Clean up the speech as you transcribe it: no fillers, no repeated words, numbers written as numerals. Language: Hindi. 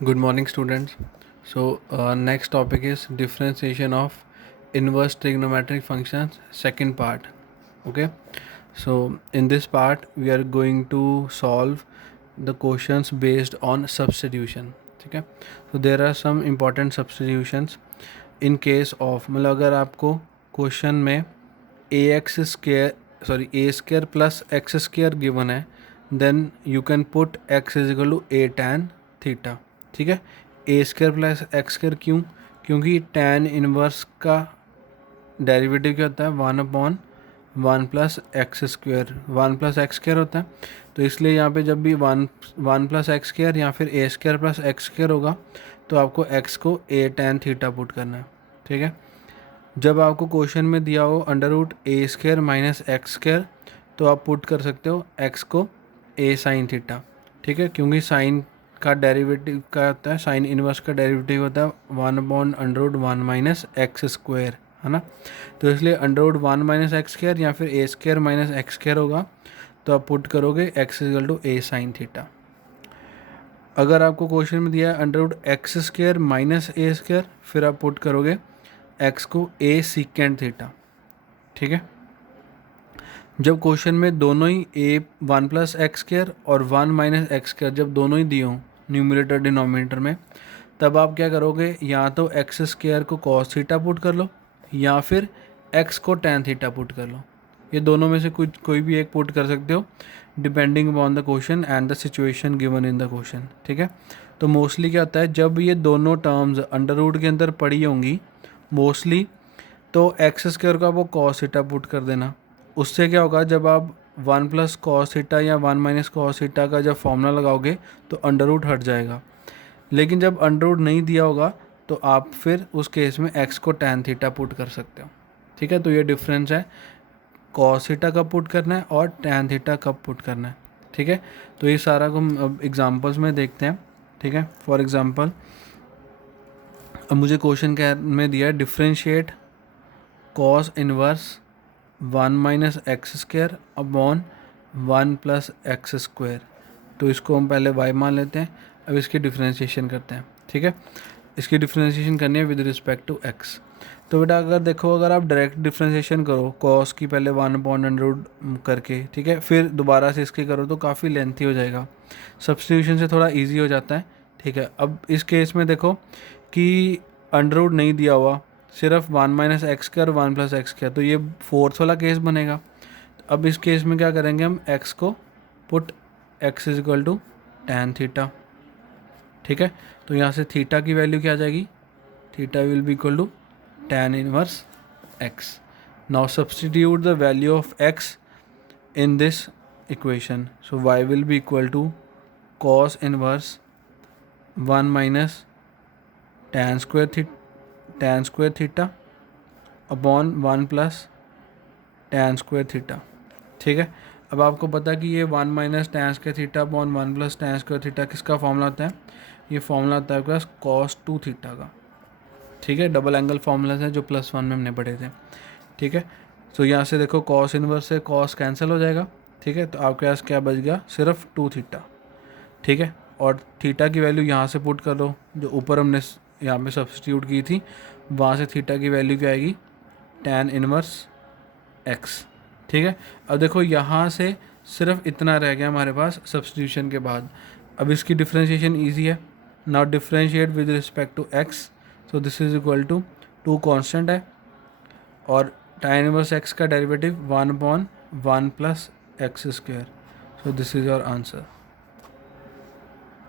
Good morning, students. Next topic is differentiation of inverse trigonometric functions, second part. Okay. So, in this part, we are going to solve the questions based on substitution. ठीक है. So there are some important substitutions in case of मतलब अगर आपको क्वेश्चन में a square plus x square given है, then you can put x is equal to a tan theta. ठीक है. ए स्क्र प्लस एक्स स्क्र क्यों? क्योंकि tan इनवर्स का डेरिवेटिव क्या होता है? 1/1 प्लस एक्स स्क्र होता है. तो इसलिए यहाँ पे जब भी वन प्लस एक्स स्क्र या फिर ए स्क्र प्लस एक्स स्क्र होगा तो आपको x को a tan थीटा पुट करना है. ठीक है. जब आपको क्वेश्चन में दिया हो √a² माइनस एक्स स्क्र तो आप पुट कर सकते हो x को a साइन थीटा. ठीक है. क्योंकि साइन का डेरिवेटिव का होता है, साइन इनवर्स का डेरिवेटिव होता है 1/√1 माइनस एक्स स्क्वायर, है ना. तो इसलिए √1 माइनस एक्स स्क्वायर या फिर a² माइनस एक्स स्क्वायर होगा तो आप पुट करोगे x equal to a sine theta. अगर आपको क्वेश्चन में दिया है √x² माइनस a स्क्वायर, फिर आप पुट करोगे x को a सीकेंड थीटा. ठीक है. जब क्वेश्चन में दोनों ही a 1 प्लस एक्स स्क्वायर और 1 माइनस एक्स स्क्वायर जब दोनों ही दिए हों न्यूमरेटर डिनोमिनेटर में, तब आप क्या करोगे? या तो एक्स स्क्वायर को कॉस थीटा पुट कर लो या फिर x को tan थीटा पुट कर लो. ये दोनों में से कोई भी एक पुट कर सकते हो depending upon the question and the situation given in the question. ठीक है. तो मोस्टली क्या होता है, जब ये दोनों टर्म्स अंडर रूट के अंदर पड़ी होंगी मोस्टली, तो एक्स स्क्वायर को आपको कॉस थीटा पुट कर देना. उससे क्या होगा, जब आप 1 प्लस कॉस थीटा या 1 माइनस कॉस थीटा का जब फॉर्मूला लगाओगे तो अंडर रूट हट जाएगा. लेकिन जब अंडर रूट नहीं दिया होगा तो आप फिर उस केस में x को tan थीटा पुट कर सकते हो. ठीक है. तो ये डिफरेंस है, कॉस थीटा कब पुट करना है और tan थीटा कब पुट करना है. ठीक है. तो ये सारा को हम अब एग्जांपल्स में देखते हैं. ठीक है. फॉर एग्जांपल अब मुझे क्वेश्चन में दिया है differentiate cos inverse 1 minus x square upon 1 plus X square. तो इसको हम पहले y मान लेते हैं. अब इसकी डिफ्रेंशिएशन करते हैं. ठीक है. इसकी डिफ्रेंशिएशन करनी है विद रिस्पेक्ट टू x. तो बेटा अगर देखो, अगर आप डायरेक्ट डिफ्रेंशिएशन करो कॉस की पहले 1/√, करके, ठीक है, फिर दोबारा से इसके करो तो काफ़ी लेंथी हो जाएगा. सब्स्टिट्यूशन से थोड़ा ईजी हो जाता है. ठीक है. अब इस केस में देखो कि अंडर नहीं दिया हुआ, सिर्फ 1 minus x square 1 plus X square, तो ये फोर्थ वाला केस बनेगा. अब इस केस में क्या करेंगे हम, x को put x is equal to tan theta. ठीक है. तो यहाँ से थीटा की वैल्यू क्या आ जाएगी? Theta will be equal to tan inverse x. Now substitute the value of x in this equation. So y will be equal to cos inverse 1 minus tan square theta upon 1 plus tan square theta. ठीक है. अब आपको पता है कि ये 1 minus tan square theta upon 1 plus tan square theta किसका फॉर्मूला होता है? ये फॉर्मूला होता है आपके पास cos 2 थीटा का. ठीक है. डबल एंगल फॉर्मूलाज है जो +1 में हमने पढ़े थे. ठीक है. तो यहाँ से देखो cos इनवर्स से cos कैंसिल हो जाएगा. ठीक है. तो आपके पास क्या बच गया? सिर्फ 2 थीटा. ठीक है. और थीटा की वैल्यू यहाँ से पुट कर दो, जो ऊपर हमने यहाँ पे सब्स्टिट्यूट की थी, वहाँ से थीटा की वैल्यू क्या आएगी? tan inverse x. ठीक है. अब देखो यहाँ से सिर्फ इतना रह गया हमारे पास सब्स्टिट्यूशन के बाद. अब इसकी डिफ्रेंशिएशन ईजी है. Now differentiate with respect to x. So this is equal to 2 constant है और tan इनवर्स x का derivative 1/1 plus X square. So this is your answer.